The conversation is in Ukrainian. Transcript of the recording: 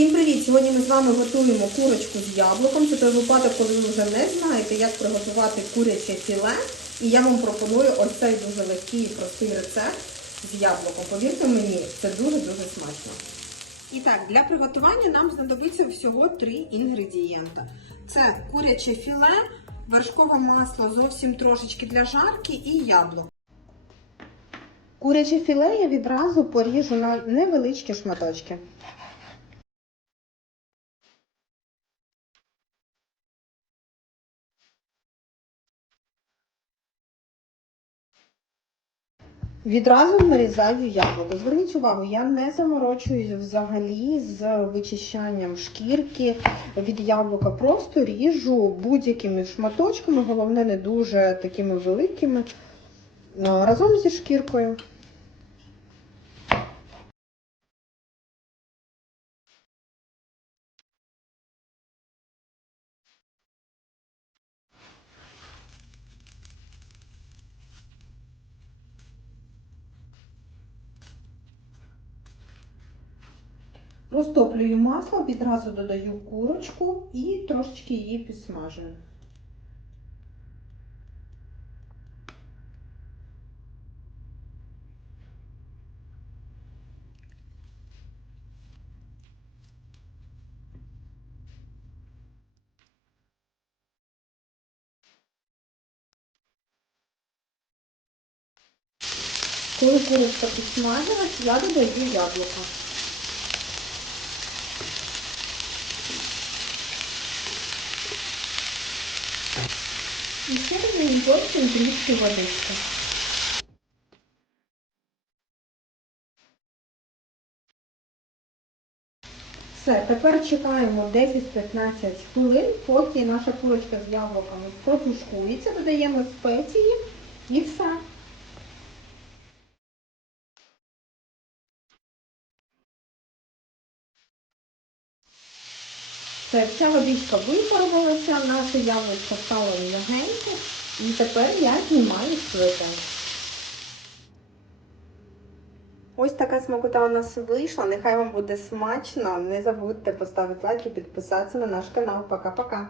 Всім привіт! Сьогодні ми з вами готуємо курочку з яблуком. Це той випадок, коли ви вже не знаєте, як приготувати куряче філе. І я вам пропоную ось цей дуже легкий і простий рецепт з яблуком. Повірте мені, це дуже-дуже смачно. І так, для приготування нам знадобиться всього три інгредієнти. Це куряче філе, вершкове масло зовсім трошечки для жарки і яблуко. Куряче філе я відразу поріжу на невеличкі шматочки. Відразу нарізаю яблуко. Зверніть увагу, я не заморочуюсь взагалі з вичищанням шкірки від яблука. Просто ріжу будь-якими шматочками, головне не дуже такими великими, разом зі шкіркою. Розтоплюю масло, відразу додаю курочку і трошечки її підсмажую. Коли курочка підсмажилась, я додаю яблуко. І ще додаю зовсім трішки водички. Все, тепер чекаємо 10-15 хвилин, поки наша курочка з яблуками протушкується, додаємо спеції і все. Все, вся водичка випарувалася, наше яблучко стало м'ягеньке, і тепер я знімаю свитер. Ось така смакота у нас вийшла. Нехай вам буде смачно. Не забудьте поставити лайк і підписатися на наш канал. Пока-пока.